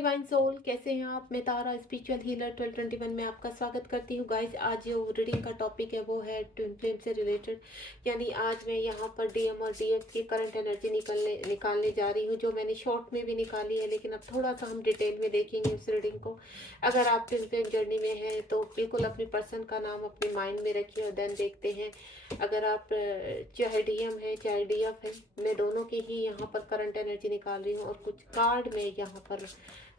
Divine soul, कैसे हैं आप? मैं तारा स्पिरिचुअल हीलर 1221 में आपका स्वागत करती हूँ। गाइज, आज जो रीडिंग का टॉपिक है वो है ट्विन फ्लेम से रिलेटेड। यानी आज मैं यहाँ पर डीएम और डीएफ की करंट एनर्जी निकालने जा रही हूँ, जो मैंने शॉर्ट में भी निकाली है, लेकिन अब थोड़ा सा हम डिटेल में देखेंगे उस रीडिंग को। अगर आप ट्विन फ्लेम जर्नी में हैं तो बिल्कुल अपनी पर्सन का नाम अपने माइंड में रखिए और देन देखते हैं। अगर आप चाहे डीएम है चाहे डीएफ है, मैं दोनों की ही यहाँ पर करंट एनर्जी निकाल रही हूँ और कुछ कार्ड में यहाँ पर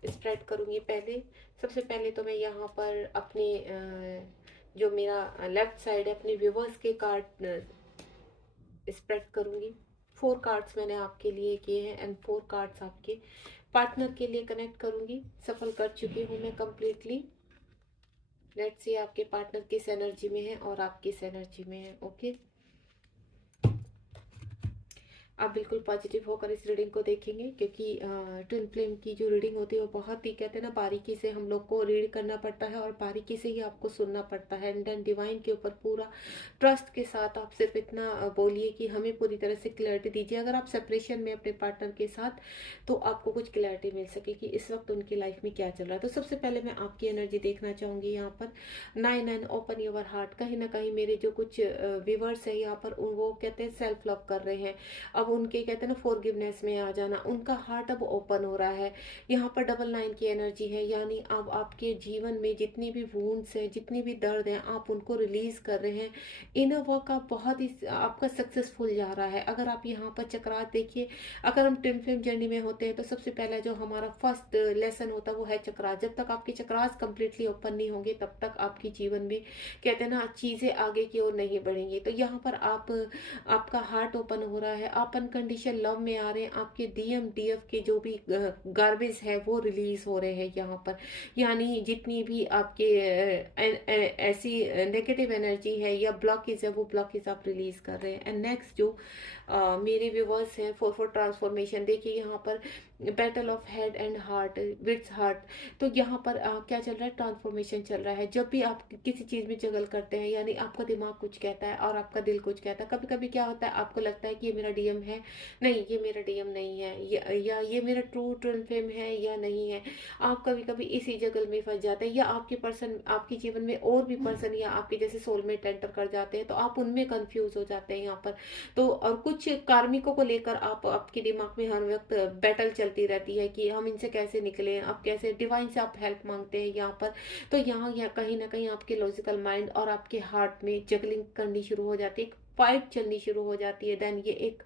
स्प्रेड करूँगी। सबसे पहले तो मैं यहाँ पर अपने जो मेरा लेफ्ट साइड है अपने व्यूवर्स के कार्ड स्प्रेड करूँगी। 4 कार्ड्स मैंने आपके लिए किए हैं एंड 4 कार्ड्स आपके पार्टनर के लिए कनेक्ट करूँगी। सफल कर चुकी हूँ मैं कम्प्लीटली। लेट्स सी आपके पार्टनर किस एनर्जी में है और आप किस एनर्जी में है। ओके, आप बिल्कुल पॉजिटिव होकर इस रीडिंग को देखेंगे, क्योंकि ट्विन फ्लेम की जो रीडिंग होती है वो बहुत ही, कहते हैं ना, बारीकी से हम लोग को रीड करना पड़ता है और बारीकी से ही आपको सुनना पड़ता है। एंड देन डिवाइन के ऊपर पूरा ट्रस्ट के साथ आप सिर्फ इतना बोलिए कि हमें पूरी तरह से क्लैरिटी दीजिए। अगर आप सेपरेशन में अपने पार्टनर के साथ, तो आपको कुछ क्लैरिटी मिल सके कि इस वक्त उनकी लाइफ में क्या चल रहा है। तो सबसे पहले मैं आपकी एनर्जी देखना चाहूँगी यहाँ पर 9 ओपन योर हार्ट। कहीं ना कहीं मेरे जो कुछ व्यूवर्स है यहाँ पर, वो कहते हैं सेल्फ लव कर रहे हैं। अब उनके, कहते हैं ना, फॉरगिवनेस में आ जाना, उनका हार्ट अब ओपन हो रहा है। यहाँ पर 9 की एनर्जी है, यानी अब आपके जीवन में जितनी भी वूंड्स हैं, जितनी भी दर्द हैं, आप उनको रिलीज कर रहे हैं। इनर वर्क आप बहुत ही आपका सक्सेसफुल जा रहा है। अगर आप यहाँ पर चक्रास देखिए, अगर हम ट्विन फ्लेम जर्नी में होते हैं तो सबसे पहला जो हमारा फर्स्ट लेसन होता है वो है चक्रास। जब तक आपके चक्रास कंप्लीटली ओपन नहीं होंगे तब तक आपके जीवन में, कहते हैं ना, चीजें आगे की ओर नहीं बढ़ेंगी। तो यहाँ पर आपका हार्ट ओपन हो रहा है, आप अनकंडीशन लव में आ रहे हैं। आपके डीएम डीएफ के जो भी गार्बेज है वो रिलीज हो रहे हैं यहाँ पर। यानी जितनी भी आपके ऐसी नेगेटिव एनर्जी है या ब्लॉकेज है, वो ब्लॉकेज आप रिलीज कर रहे हैं। एंड नेक्स्ट जो मेरे व्यूवर्स हैं फॉर ट्रांसफॉर्मेशन, देखिए यहाँ पर battle of head and heart wits heart. तो यहाँ पर क्या चल रहा है? ट्रांसफॉर्मेशन चल रहा है। जब भी आप किसी चीज में जगल करते हैं, यानी आपका दिमाग कुछ कहता है और आपका दिल कुछ कहता है। कभी कभी क्या होता है, आपको लगता है कि ये मेरा डीएम है, नहीं ये मेरा डीएम नहीं है, या ये मेरा ट्रू ट्विन फ्लेम है या नहीं है। आप कभी कभी इसी जगल में फंस जाते हैं, या आपके पर्सन, आपके जीवन में और भी पर्सन या आपके जैसे सोलमेट एंटर कर जाते हैं, तो आप उनमें कंफ्यूज हो जाते हैं यहाँ पर। तो और कुछ कार्मिकों को लेकर आप, आपके दिमाग में हर वक्त बैटल चलती रहती है कि हम इनसे कैसे निकले, आप कैसे, डिवाइन से आप हेल्प मांगते हैं यहाँ पर। तो यहाँ कहीं ना कहीं आपके लॉजिकल माइंड और आपके हार्ट में जगलिंग करनी शुरू हो जाती है, फाइट चलनी शुरू हो जाती है। देन ये एक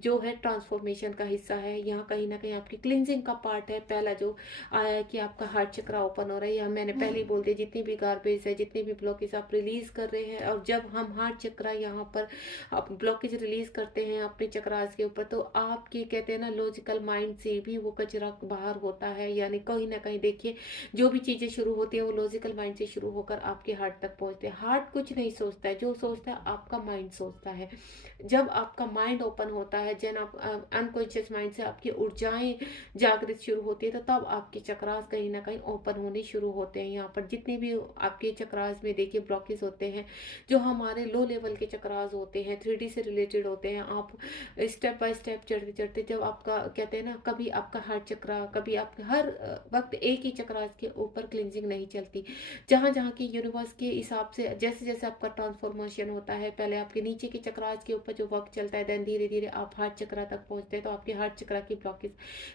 जो है ट्रांसफॉर्मेशन का हिस्सा है। यहाँ कहीं ना कहीं आपकी क्लिनजिंग का पार्ट है। पहला जो आया है कि आपका हार्ट चक्र ओपन हो रहा है, या मैंने पहले ही बोल दिया, जितनी भी गार्बेज है, जितनी भी ब्लॉकेज आप रिलीज कर रहे हैं। और जब हम हार्ट चक्र यहाँ पर आप ब्लॉकेज रिलीज करते हैं अपने चक्रास के ऊपर, तो आपके, कहते हैं ना, लॉजिकल माइंड से भी वो कचरा बाहर होता है। यानी कहीं ना कहीं देखिए, जो भी चीजें शुरू होती है वो लॉजिकल माइंड से शुरू होकर आपके हार्ट तक पहुंचते हैं। हार्ट कुछ नहीं सोचता है, जो सोचता है आपका माइंड सोचता है। जब आपका माइंड ओपन होता है, जब आप अनकॉन्शियस माइंड से आपकी ऊर्जाएं जागृत शुरू होती है, तो तब आपके चक्रास कहीं ना कहीं ओपन होने शुरू होते हैं। यहाँ पर जितने भी आपके चक्रास में देखिए ब्लॉकेज होते हैं, जो हमारे लो लेवल के चक्रास होते हैं, 3D से रिलेटेड होते हैं, आप स्टेप बाय स्टेप चढ़ते चढ़ते, जब आपका, कहते हैं ना, कभी आपका हार्ट चक्रा, कभी आपका हर वक्त एक ही चक्रास के ऊपर क्लिनजिंग नहीं चलती। जहाँ जहाँ की यूनिवर्स के हिसाब से जैसे जैसे आपका ट्रांसफॉर्मेशन होता है, पहले आपके नीचे के चक्रास के ऊपर जो वर्क चलता है, देन धीरे धीरे आप हार्ट चक्रा तक पहुंचते हैं। तो आपके हार्ट चक्रा की ब्लॉकेज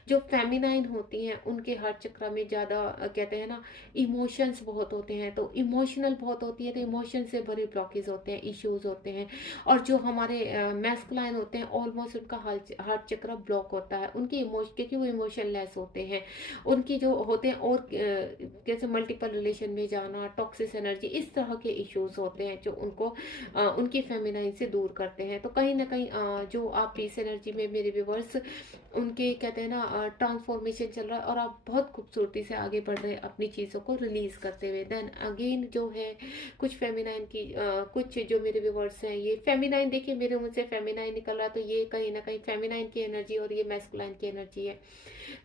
जो फेमिनाइन होती हैं, उनके हार्ट चक्रा में ज्यादा, कहते हैं ना, इमोशंस बहुत होते हैं, तो इमोशनल बहुत होती है, तो इमोशन से भरे ब्लॉकेज होते हैं, इश्यूज होते हैं। और जो हमारे मैस्कुलाइन होते हैं, ऑलमोस्ट उनका हार्ट चक्र ब्लॉक होता है, उनकी इमोशन, क्योंकि वो इमोशनलेस होते हैं। उनकी जो होते हैं, और कैसे मल्टीपल रिलेशन में जाना, टॉक्सिस एनर्जी, इस तरह के इश्यूज होते हैं जो उनको उनकी फेमिनाइन से दूर करते हैं। तो कहीं ना कहीं जो आप इस एनर्जी में मेरे व्यूवर्स, उनके, कहते हैं ना, ट्रांसफॉर्मेशन चल रहा है और आप बहुत खूबसूरती से आगे बढ़ रहे हैं अपनी चीज़ों को रिलीज करते हुए। देन अगेन जो है कुछ फेमिनाइन की कुछ जो मेरे व्यूवर्स हैं, ये फेमिनाइन, देखिए मेरे मुंह से फेमिनाइन निकल रहा है, तो ये कहीं ना कहीं फेमिनाइन की एनर्जी और ये मैस्कुलाइन की एनर्जी है।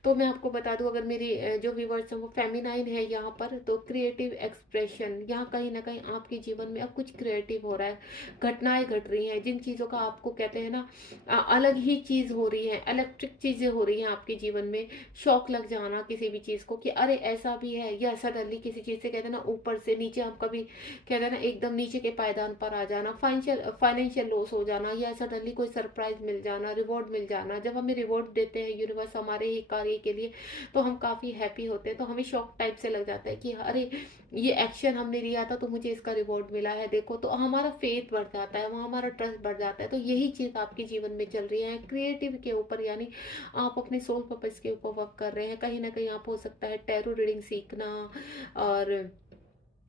तो मैं आपको बता दूं, अगर मेरे जो व्यूवर्स हैं वो फेमिनाइन है यहाँ पर, तो क्रिएटिव एक्सप्रेशन, यहाँ कहीं ना कहीं आपके जीवन में अब कुछ क्रिएटिव हो रहा है, घटनाएं घट रही हैं, जिन चीज़ों का आपको कहते हैं ना अलग ही चीज़ हो रही है, इलेक्ट्रिक चीज़ें हो रही हैं आपके जीवन में, शौक लग जाना किसी भी चीज़ को कि अरे ऐसा भी है, या सडनली किसी चीज़ से कहते हैं ना ऊपर से नीचे हम कभी कहते हैं ना एकदम नीचे के पायदान पर आ जाना, फाइनेंशियल लॉस हो जाना, या सडनली कोई सरप्राइज मिल जाना, रिवॉर्ड मिल जाना। जब हमें रिवॉर्ड देते हैं यूनिवर्स हमारे ही कार्य के लिए, तो हम काफ़ी हैप्पी होते हैं, तो हमें शौक टाइप से लग जाता है कि अरे ये एक्शन हमने लिया था तो मुझे इसका रिवॉर्ड मिला है, देखो, तो हमारा फेथ बढ़ जाता है, वहाँ हमारा ट्रस्ट बढ़ जाता है। तो यही चीज़ आपके जीवन में चल रही है क्रिएटिव के ऊपर, यानी आप अपने सोल पर्पस के ऊपर वर्क कर रहे हैं। कहीं ना कहीं आप हो सकता है टैरो रीडिंग सीखना, और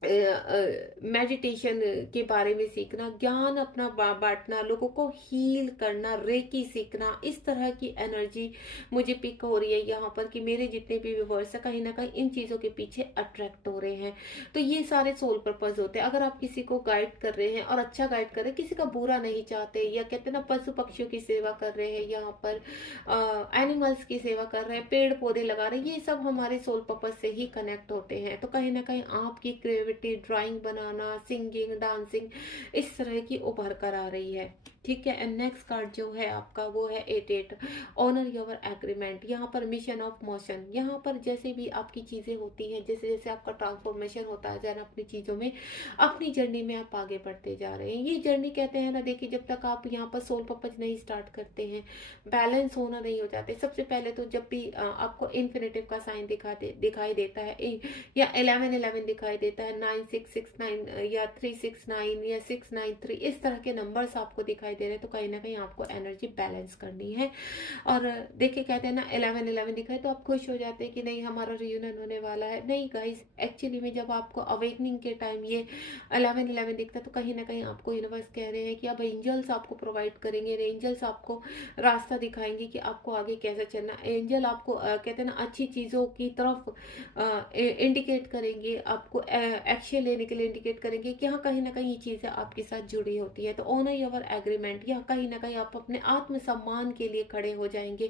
मेडिटेशन के बारे में सीखना, ज्ञान अपना बांटना, लोगों को हील करना, रेकी सीखना, इस तरह की एनर्जी मुझे पिक हो रही है यहाँ पर कि मेरे जितने भी व्यूवर्स है कहीं ना कहीं इन चीज़ों के पीछे अट्रैक्ट हो रहे हैं। तो ये सारे सोल पर्पस होते हैं। अगर आप किसी को गाइड कर रहे हैं और अच्छा गाइड कर रहे हैं, किसी का बुरा नहीं चाहते, या कहते हैं ना पशु पक्षियों की सेवा कर रहे हैं, यहाँ पर एनिमल्स की सेवा कर रहे हैं, पेड़ पौधे लगा रहे हैं, ये सब हमारे सोल पर्पस से ही कनेक्ट होते हैं। तो कहीं ना कहीं आपकी क्रिएटिविटी, ड्राइंग बनाना, सिंगिंग, डांसिंग, इस तरह की उभर कर आ रही है। ठीक है। एंड नेक्स्ट कार्ड जो है आपका वो है 88, ऑनर योर एग्रीमेंट। यहाँ पर मिशन ऑफ मोशन, यहाँ पर जैसे भी आपकी चीज़ें होती हैं, जैसे जैसे आपका ट्रांसफॉर्मेशन होता है जाना अपनी चीज़ों में, अपनी जर्नी में आप आगे बढ़ते जा रहे हैं। ये जर्नी कहते हैं ना, देखिए जब तक आप यहाँ पर सोल पर्पस नहीं स्टार्ट करते हैं, बैलेंस होना नहीं हो जाते। सबसे पहले तो जब भी आपको इन्फिनेटिव का साइन दिखाई देता है, या 1111 दिखाई देता है, 9669 या 369 या 693, इस तरह के नंबर्स आपको दिखाई दे रहे हैं, तो कहीं ना कहीं आपको एनर्जी बैलेंस करनी है। और देखिए कहते हैं ना 1111 दिखाए तो आप खुश हो जाते हैं कि नहीं हमारा रियूनियन होने वाला है। नहीं गाइस, एक्चुअली में जब आपको अवेकनिंग के टाइम ये 1111 दिखता है, तो कहीं ना कहीं आपको यूनिवर्स कह रहे हैं कि अब एंजल्स आपको प्रोवाइड करेंगे, एंजल्स आपको रास्ता दिखाएंगे कि आपको आगे कैसे चलना। एंजल आपको कहते हैं ना अच्छी चीज़ों की तरफ इंडिकेट करेंगे, आपको एक्शन लेने के लिए इंडिकेट करेंगे कि हाँ कहीं ना कहीं ये चीज़ें आपके साथ जुड़ी होती है। तो ऑनर योर एग्रीमेंट, या कहीं ना कहीं आप अपने आत्मसम्मान के लिए खड़े हो जाएंगे।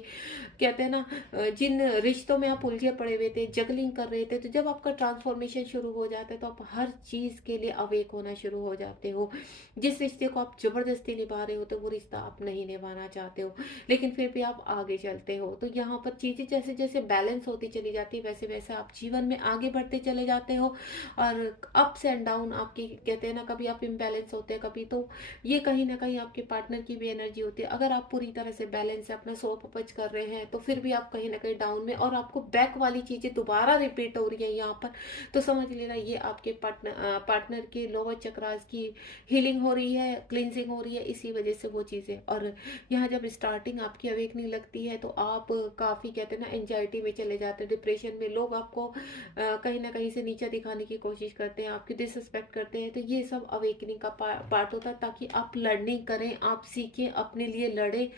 कहते हैं ना जिन रिश्तों में आप उलझे पड़े हुए थे, जगलिंग कर रहे थे, तो जब आपका ट्रांसफॉर्मेशन शुरू हो जाता है तो आप हर चीज़ के लिए अवेक होना शुरू हो जाते हो। जिस रिश्ते को आप जबरदस्ती निभा रहे हो तो वो रिश्ता आप नहीं निभाना चाहते हो, लेकिन फिर भी आप आगे चलते हो। तो यहाँ पर चीज़ें जैसे जैसे बैलेंस होती चली जाती है, वैसे वैसे आप जीवन में आगे बढ़ते चले जाते हो। और अप्स एंड डाउन आपकी कहते हैं ना, कभी आप इम्बैलेंस होते हैं, कभी तो ये कहीं ना कहीं आपके पार्टनर की भी एनर्जी होती है। अगर आप पूरी तरह से बैलेंस से अपना सोप अपच कर रहे हैं, तो फिर भी आप कहीं ना कहीं डाउन में, और आपको बैक वाली चीज़ें दोबारा रिपीट हो रही है यहाँ पर, तो समझ लेना ये आपके पार्टनर के लोअर चक्रास की हीलिंग हो रही है, क्लिनजिंग हो रही है, इसी वजह से वो चीज़ें। और यहाँ जब स्टार्टिंग आपकी अवेकनिंग लगती है तो आप काफ़ी कहते हैं ना एंजाइटी में चले जाते हैं, डिप्रेशन में। लोग आपको कहीं ना कहीं से नीचा दिखाने की कोशिश करते हैं, आपकी डिसरिस्पेक्ट करते हैं। तो ये सब अवेकनिंग का पार्ट होता है, ताकि आप लर्निंग करें, आप सीखें, अपने लिए लड़े।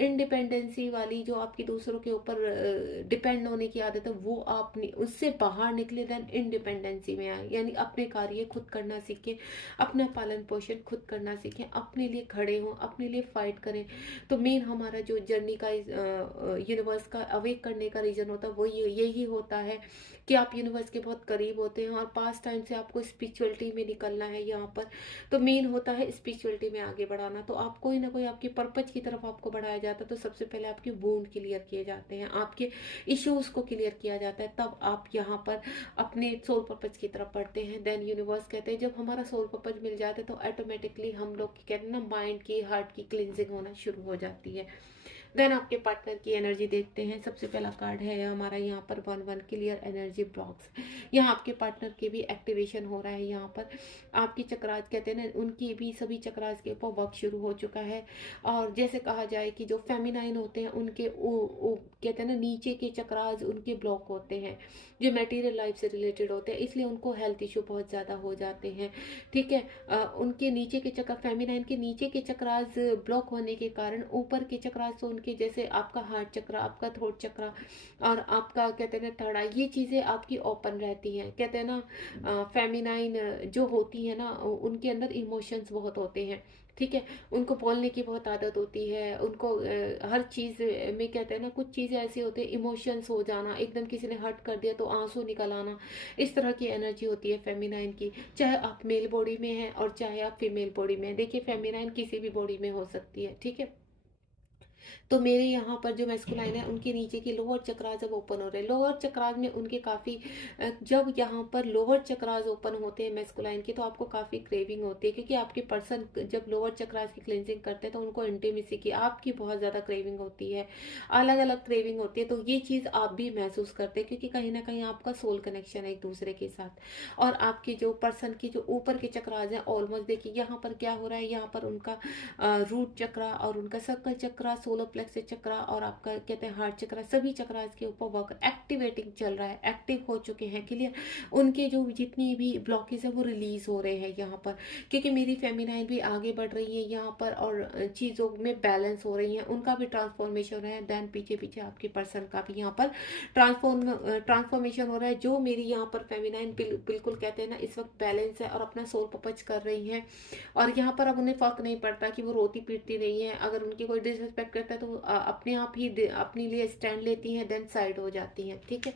इंडिपेंडेंसी वाली जो आपकी दूसरों के ऊपर डिपेंड होने की आदत है, वो आप उससे बाहर निकले, देन इंडिपेंडेंसी में आए, यानी अपने कार्य खुद करना सीखें, अपना पालन पोषण खुद करना सीखें, अपने लिए खड़े हों, अपने लिए फाइट करें। तो मेन हमारा जो जर्नी का यूनिवर्स का अवेक करने का रीजन होता है वो यही होता है कि आप यूनिवर्स के बहुत करीब होते हैं, और पास टाइम से आपको स्पिरिचुअलिटी में निकलना है यहाँ पर। तो मेन होता है स्पिरिचुअलिटी में आगे बढ़ाना। तो आप कोई ना कोई आपके पर्पज की तरफ आपको बढ़ाया जाता है। तो सबसे पहले आपके वुंड क्लियर किए जाते हैं, आपके इश्यूज को क्लियर किया जाता है, तब आप यहाँ पर अपने सोल पर्पज की तरफ बढ़ते हैं। देन यूनिवर्स कहते हैं जब हमारा सोल पर्पज मिल जाता है तो ऑटोमेटिकली हम लोग की कहते हैं ना माइंड की, हार्ट की क्लिनजिंग होना शुरू हो जाती है। देन आपके पार्टनर की एनर्जी देखते हैं। सबसे पहला कार्ड है हमारा यहाँ पर 11 क्लियर एनर्जी ब्लॉक्स। यहाँ आपके पार्टनर के भी एक्टिवेशन हो रहा है। यहाँ पर आपकी चक्रास कहते हैं ना, उनकी भी सभी चक्रास के ऊपर वर्क शुरू हो चुका है। और जैसे कहा जाए कि जो फेमिनाइन होते हैं उनके कहते हैं ना नीचे के चक्रास उनके ब्लॉक होते हैं, जो मटेरियल लाइफ से रिलेटेड होते हैं, इसलिए उनको हेल्थ इशू बहुत ज़्यादा हो जाते हैं। ठीक है। उनके नीचे के चक्र, फेमिनाइन के नीचे के चक्रास ब्लॉक होने के कारण ऊपर के चक्रास तो उनके जैसे आपका हार्ट चक्र, आपका थ्रोट चक्र और आपका कहते हैं ना थर्ड आई, ये चीज़ें आपकी ओपन रहती हैं। कहते हैं ना फेमिनाइन जो होती है ना उनके अंदर इमोशंस बहुत होते हैं, ठीक है। उनको बोलने की बहुत आदत होती है, उनको हर चीज़ में कहते हैं ना कुछ चीज़ें ऐसी होती है, इमोशंस हो जाना, एकदम किसी ने हर्ट कर दिया तो आंसू निकल आना, इस तरह की एनर्जी होती है फेमिनाइन की। चाहे आप मेल बॉडी में हैं और चाहे आप फीमेल बॉडी में हैं, देखिए फेमिनाइन किसी भी बॉडी में हो सकती है, ठीक है। तो मेरे यहाँ पर जो मैस्कुलाइन है उनके नीचे की लोअर चक्रास जब ओपन हो रहे हैं, लोअर चक्रास में उनके काफ़ी जब यहाँ पर लोअर चक्रास ओपन होते हैं मैस्कुलाइन के, तो आपको काफ़ी क्रेविंग होती है, क्योंकि आपके पर्सन जब लोअर चक्रास की क्लेंजिंग करते हैं तो उनको इंटीमेसी की आपकी बहुत ज़्यादा क्रेविंग होती है, अलग अलग क्रेविंग होती है। तो ये चीज़ आप भी महसूस करते हैं, क्योंकि कहीं ना कहीं आपका सोल कनेक्शन है एक दूसरे के साथ। और आपकी जो पर्सन की जो ऊपर के चक्रास हैं ऑलमोस्ट, देखिए यहाँ पर क्या हो रहा है, यहाँ पर उनका रूट चक्रा और उनका सर्कल चक्रा, सोलर प्लेक्सस चक्रा और आपका कहते हैं हार्ट चक्रा, सभी चक्रास के ऊपर वर्क एक्टिवेटिंग चल रहा है, एक्टिव हो चुके हैं, क्लियर। उनके जो जितनी भी ब्लॉकेज है वो रिलीज हो रहे हैं यहाँ पर, क्योंकि मेरी फेमिनाइन भी आगे बढ़ रही है यहाँ पर और चीज़ों में बैलेंस हो रही है, उनका भी ट्रांसफॉर्मेशन हो रहा है। देन पीछे पीछे आपके पर्सन का भी यहाँ पर ट्रांसफॉर्मेशन हो रहा है। जो मेरी यहाँ पर फेमिनाइन बिल्कुल कहते हैं ना इस वक्त बैलेंस है और अपना सोल पपच कर रही है। और यहाँ पर अब उन्हें फर्क नहीं पड़ता कि वो रोती पीटती नहीं है, अगर उनकी कोई डिसरिस्पेक्ट करता है तो अपने आप ही अपने लिए स्टैंड लेती हैं, देन साइड हो जाती हैं, ठीक है।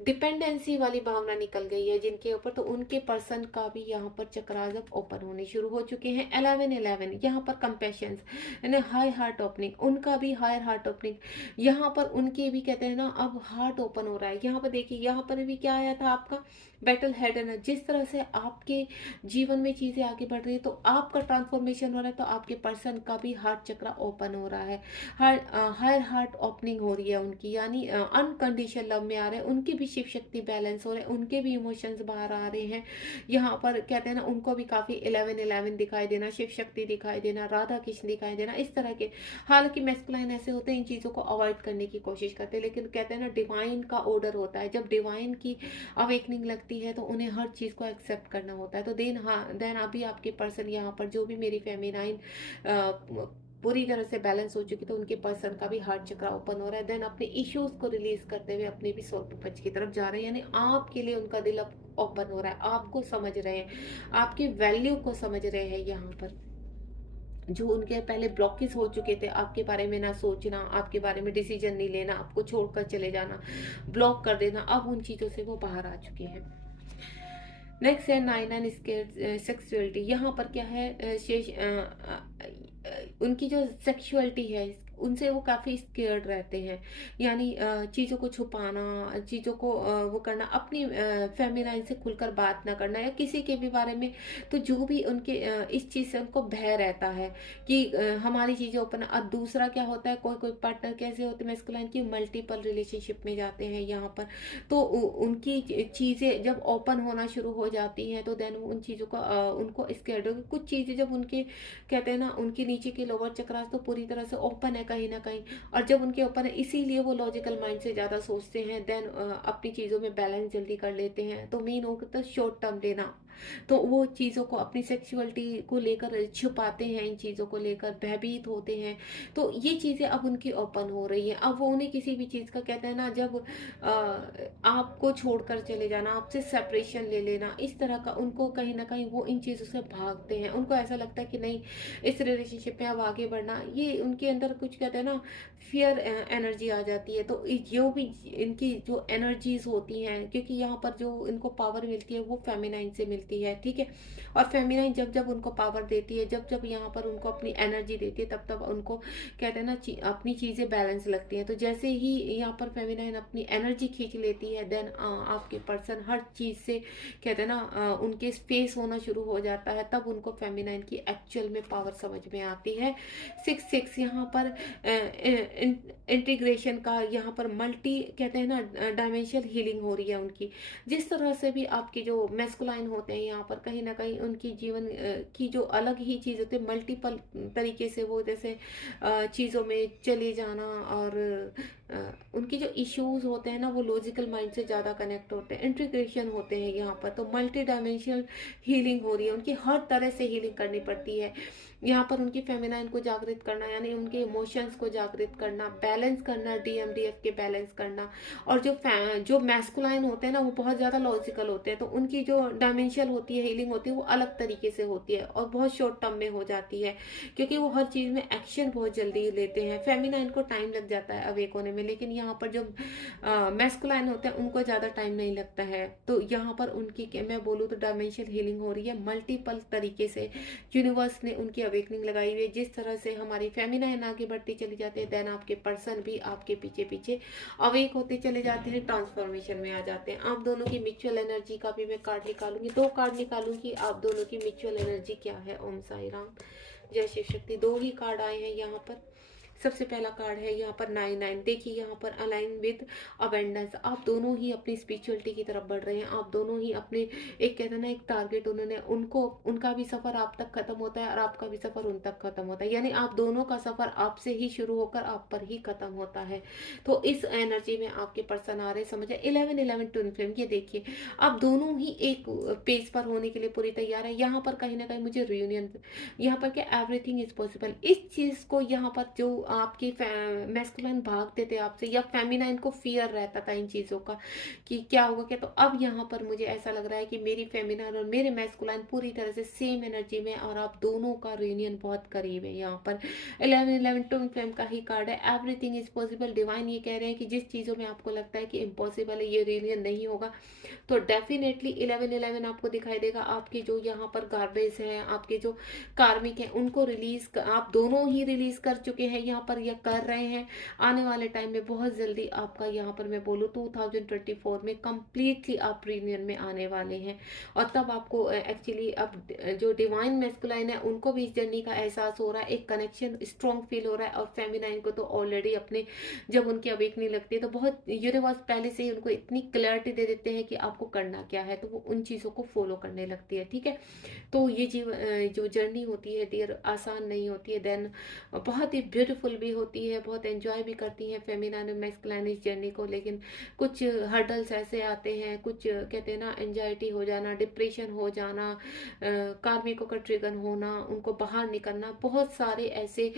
डिपेंडेंसी वाली भावना निकल गई है जिनके ऊपर, तो उनके पर्सन का भी यहाँ पर चक्रास अब ओपन होने शुरू हो चुके हैं। 11 यहाँ पर कंपैशन यानी हाई हार्ट ओपनिंग, उनका भी हायर हार्ट ओपनिंग, यहाँ पर उनके भी कहते हैं ना अब हार्ट ओपन हो रहा है। यहाँ पर देखिए, यहाँ पर भी क्या आया था आपका बैटल हेड है ना, जिस तरह से आपके जीवन में चीजें आगे बढ़ रही है तो आपका ट्रांसफॉर्मेशन हो रहा है, तो आपके पर्सन का भी हार्ट चक्रा ओपन हो रहा है, हायर हार्ट ओपनिंग हो रही है उनकी, यानी अनकंडीशनल लव में आ रहे हैं, उनकी भी शिव शक्ति बैलेंस हो रहे हैं, उनके भी इमोशंस बाहर आ रहे हैं। यहाँ पर कहते हैं ना उनको भी काफी 11 दिखाई देना, शिव शक्ति दिखाई देना, राधा कृष्ण दिखाई देना, इस तरह के। हालांकि मैस्कुलाइन ऐसे होते हैं इन चीजों को अवॉइड करने की कोशिश करते हैं, लेकिन कहते हैं ना डिवाइन का ऑर्डर होता है, जब डिवाइन की अवेकनिंग लगती है तो उन्हें हर चीज को एक्सेप्ट करना होता है। तो देन अभी आपके पर्सन यहाँ पर जो भी मेरी फेमिनाइन पूरी तरह से बैलेंस हो चुकी, तो उनके पर्सन का भी हार्ट चक्र ओपन हो रहा है। देन अपने इश्यूज को रिलीज करते हुए अपने भी सोल पपच की तरफ जा रहे हैं, यानी आपके लिए उनका दिल अब ओपन हो रहा है, आपको समझ रहे हैं, आपकी वैल्यू को समझ रहे हैं। यहाँ पर जो उनके पहले ब्लॉकेज हो चुके थे, आपके बारे में ना सोचना, आपके बारे में डिसीजन नहीं लेना, आपको छोड़कर चले जाना, ब्लॉक कर देना, अब उन चीजों से वो बाहर आ चुके हैं। नेक्स्ट है 9 सेक्सुअलिटी। यहाँ पर क्या है, उनकी जो सेक्सुअलिटी है उनसे वो काफ़ी स्केर्ड रहते हैं, यानी चीज़ों को छुपाना, चीज़ों को वो करना, अपनी फेमिनाइन से खुलकर बात ना करना या किसी के भी बारे में। तो जो भी उनके इस चीज़ से उनको भय रहता है कि हमारी चीज़ें ओपन। और दूसरा क्या होता है, कोई कोई पार्टनर कैसे होते हैं मैस्कुलाइन की, मल्टीपल रिलेशनशिप में जाते हैं यहाँ पर, तो उनकी चीज़ें जब ओपन होना शुरू हो जाती हैं तो देन उन चीज़ों को उनको स्केर्ड हो। कुछ चीज़ें जब उनके कहते हैं ना उनके नीचे के लोअर चक्रास तो पूरी तरह से ओपन है कहीं ना कहीं, और जब उनके ओपन है इसीलिए वो लॉजिकल माइंड से ज़्यादा सोचते हैं, देन अपनी चीज़ों में बैलेंस जल्दी कर लेते हैं। तो मेन होता है शॉर्ट टर्म लेना, तो वो चीज़ों को अपनी सेक्सुअलिटी को लेकर छुपाते हैं, इन चीज़ों को लेकर भयभीत होते हैं। तो ये चीज़ें अब उनकी ओपन हो रही हैं। अब वो उन्हें किसी भी चीज़ का कहते हैं ना, जब आपको छोड़कर चले जाना, आपसे सेपरेशन ले लेना, इस तरह का उनको कहीं ना कहीं वो इन चीज़ों से भागते हैं। उनको ऐसा लगता है कि नहीं, इस रिलेशनशिप में अब आगे बढ़ना, ये उनके अंदर कुछ कहते हैं ना फियर एनर्जी आ जाती है। तो जो भी इनकी जो एनर्जीज होती हैं, क्योंकि यहाँ पर जो इनको पावर मिलती है वो फेमिनाइन से मिलती है, ठीक है। और फेमिनाइन जब जब उनको पावर देती है, जब जब यहाँ पर उनको अपनी एनर्जी देती है, तब तब उनको कहते हैं ना अपनी चीज़ें बैलेंस लगती हैं। तो जैसे ही यहाँ पर फेमिनाइन अपनी एनर्जी खींच लेती है, देन आपके पर्सन हर चीज़ से कहते हैं ना उनके स्पेस होना शुरू हो जाता है, तब उनको फेमिनाइन की एक्चुअल में पावर समझ में आती है। 6 यहाँ पर इंटीग्रेशन का, यहाँ पर मल्टी कहते हैं ना डायमेंशनल हीलिंग हो रही है उनकी। जिस तरह से भी आपके जो मैस्कुलाइन होते होते हैं यहाँ पर, कहीं ना कहीं उनकी जीवन की जो अलग ही चीज़ होती है, मल्टीपल तरीके से वो जैसे चीज़ों में चले जाना, और उनकी जो इश्यूज होते हैं ना वो लॉजिकल माइंड से ज़्यादा कनेक्ट होते हैं, इंटीग्रेशन होते हैं यहाँ पर। तो मल्टी डायमेंशनल हीलिंग हो रही है, उनकी हर तरह से हीलिंग करनी पड़ती है यहाँ पर। उनकी फेमिनाइन को जागृत करना, यानी उनके इमोशंस को जागृत करना, बैलेंस करना, डीएमडीएफ के बैलेंस करना। और जो मैस्कुलाइन होते हैं ना वो बहुत ज़्यादा लॉजिकल होते हैं, तो उनकी जो डायमेंशनल होती है, हीलिंग होती है, वो अलग तरीके से होती है और बहुत शॉर्ट टर्म में हो जाती है, क्योंकि वो हर चीज़ में एक्शन बहुत जल्दी लेते हैं। फेमिनाइन को टाइम लग जाता है अवेक होने में, लेकिन यहाँ पर जो मैस्कुलाइन होते हैं उनको ज़्यादा टाइम नहीं लगता है। तो यहाँ पर उनकी मैं बोलूँ तो डायमेंशनल हीलिंग हो रही है मल्टीपल तरीके से। यूनिवर्स ने उनकी अवेकनिंग लगाई हुई है। जिस तरह से हमारी फेमिनाइन आगे बढ़ती चली जाती है, देन आपके पर्सन भी आपके पीछे पीछे अवेक होते चले जाते हैं, ट्रांसफॉर्मेशन में आ जाते हैं। आप दोनों की म्यूचुअल एनर्जी का भी मैं कार्ड निकालूंगी, 2 कार्ड निकालूंगी, आप दोनों की म्यूचुअल एनर्जी क्या है। ओम साई राम, जय शिव शक्ति। 2 ही कार्ड आए हैं यहाँ पर। सबसे पहला कार्ड है यहाँ पर 9-9। देखिए यहाँ पर अलाइन विद अबेंडेंस, आप दोनों ही अपनी स्पिरिचुअलिटी की तरफ बढ़ रहे हैं। आप दोनों ही अपने एक कहते हैं ना एक टारगेट, उन्होंने उनको उनका भी सफर आप तक खत्म होता है और आपका भी सफर उन तक खत्म होता है, यानी आप दोनों का सफर आपसे ही शुरू होकर आप पर ही खत्म होता है। तो इस एनर्जी में आपके पर्सन आ रहे हैं, समझे। 11-11 ट्विन फ्लेम, ये देखिए आप दोनों ही एक पेज पर होने के लिए पूरी तैयार है। यहाँ पर कहीं ना कहीं मुझे रियूनियन, यहाँ पर क्या एवरीथिंग इज पॉसिबल, इस चीज को यहाँ पर जो आपकी मैस्कुलाइन भागते थे आपसे, या फेमिनाइन को फियर रहता था इन चीजों का कि क्या होगा क्या, तो अब यहाँ पर मुझे ऐसा लग रहा है कि मेरी फेमिनाइन और मेरे मैस्कुलाइन पूरी तरह से सेम एनर्जी में, और आप दोनों का रियूनियन बहुत करीब है। यहाँ पर 11-11 ट्विन फ्लेम का ही कार्ड है। एवरीथिंग इज पॉसिबल, डिवाइन ये कह रहे हैं कि जिस चीजों में आपको लगता है कि इम्पॉसिबल है, ये रियूनियन नहीं होगा, तो डेफिनेटली 11-11 आपको दिखाई देगा। आपकी जो यहाँ पर गार्बेज है, आपके जो कार्मिक है, उनको रिलीज आप दोनों ही रिलीज कर चुके हैं यहाँ पर, या कर रहे हैं। आने वाले टाइम में बहुत जल्दी आपका यहाँ पर मैं बोलूँ 2024 में कंप्लीटली आप रीयूनियन में आने वाले हैं। और तब आपको एक्चुअली अब जो डिवाइन मैस्कुलाइन है उनको भी इस जर्नी का एहसास हो रहा है, एक कनेक्शन स्ट्रॉन्ग फील हो रहा है। और फेमिनाइन को तो ऑलरेडी अपने जब उनकी अवेकनिंग लगती है तो बहुत यूनिवर्स पहले से ही उनको इतनी क्लैरिटी दे देते हैं कि आपको करना क्या है, तो वो उन चीज़ों को फॉलो करने लगती है। ठीक है, तो ये जो जर्नी होती है डियर आसान नहीं होती है, देन बहुत ही ब्यूटीफुल भी होती है, बहुत एंजॉय भी करती हैं फेमिनाइन और मैस्कुलाइन इस जर्नी को। लेकिन कुछ हर्डल्स ऐसे आते हैं, कुछ कहते हैं ना एंजाइटी हो जाना, डिप्रेशन हो जाना, कार्मिकों का ट्रिगर होना, उनको बाहर निकलना, बहुत सारे ऐसे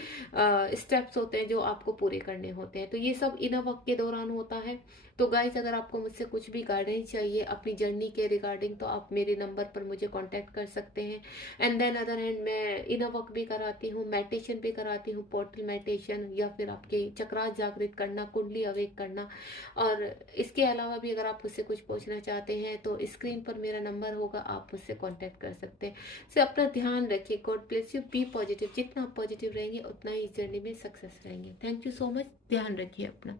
स्टेप्स होते हैं जो आपको पूरे करने होते हैं। तो ये सब इनर वर्क के दौरान होता है। तो गाइज अगर आपको मुझसे कुछ भी गाइडेंस चाहिए अपनी जर्नी के रिगार्डिंग, तो आप मेरे नंबर पर मुझे कांटेक्ट कर सकते हैं। एंड देन अदर हैंड मैं इनर वर्क भी कराती हूँ, मेडिटेशन भी कराती हूँ, पोर्टल मेडिटेशन, या फिर आपके चक्रास जागृत करना, कुंडली अवेक करना। और इसके अलावा भी अगर आप मुझसे कुछ पूछना चाहते हैं तो स्क्रीन पर मेरा नंबर होगा, आप मुझसे कॉन्टैक्ट कर सकते हैं। से अपना ध्यान रखिए, God bless you, be positive. जितना आप पॉजिटिव रहेंगे उतना ही इस जर्नी में सक्सेस रहेंगे। थैंक यू सो मच, ध्यान रखिए अपना।